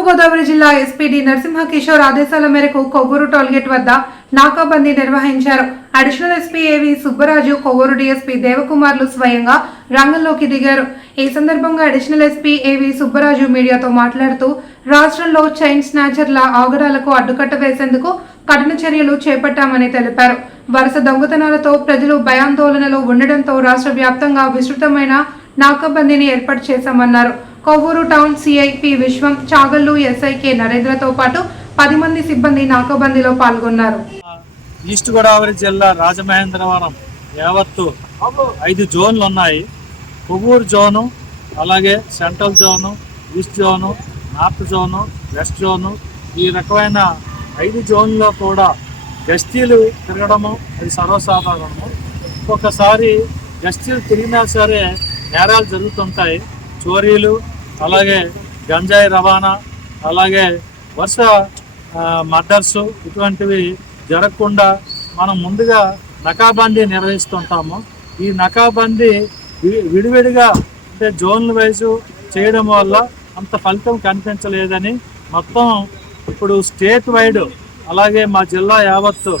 తూర్పుగోదావరి జిల్లా ఎస్పీడీ నరసింహ కిషోర్ ఆదేశాల మేరకు కొవ్వూరు టోల్గేట్ వద్ద నాకాబందీ నిర్వహించారు. అడిషనల్ ఎస్పీ ఏవి సుబ్బరాజు కొవ్వూరు డీఎస్పీ దేవకుమార్లు స్వయంగా రంగంలోకి దిగారు. ఈ సందర్భంగా అడిషనల్ ఎస్పీ ఏవి సుబ్బరాజు మీడియాతో మాట్లాడుతూ రాష్ట్రంలో చైన్ స్నాచర్ల ఆగడాలకు అడ్డుకట్ట వేసేందుకు కఠిన చర్యలు చేపట్టామని తెలిపారు. వరుస దొంగతనాలతో ప్రజలు భయాందోళనలో ఉండడంతో రాష్ట్ర వ్యాప్తంగా విస్తృతమైన నాకాబందీని ఏర్పాటు చేశామన్నారు. Kovvur town CIP Viswam Chagallu SIK నరేంద్రతో పాటు పది మంది సిబ్బంది నాకాబందీలో పాల్గొన్నారు. ఈస్ట్ గోదావరి జిల్లా రాజమహేంద్రవరం యావత్తు ఐదు జోన్లు ఉన్నాయి కొవ్వూరు జోను అలాగే central zone east zone north zone west zone ఈ రకమైన ఐదు జోన్లో కూడా గస్తీలు తిరగడము అది సర్వసాధారణము. ఒక్కొక్కసారి గస్తీలు తిరిగినా సరే నేరాలు జరుగుతుంటాయి. చోరీలు అలాగే గంజాయి రవాణా అలాగే వరుస మర్డర్స్ ఇటువంటివి జరగకుండా మనం ముందుగా నకాబందీ నిర్వహిస్తుంటాము. ఈ నకాబందీ విడివిడిగా అంటే జోన్ల వైజు చేయడం వల్ల అంత ఫలితం కనిపించలేదని మొత్తం ఇప్పుడు స్టేట్ వైడ్ అలాగే మా జిల్లా యావత్తు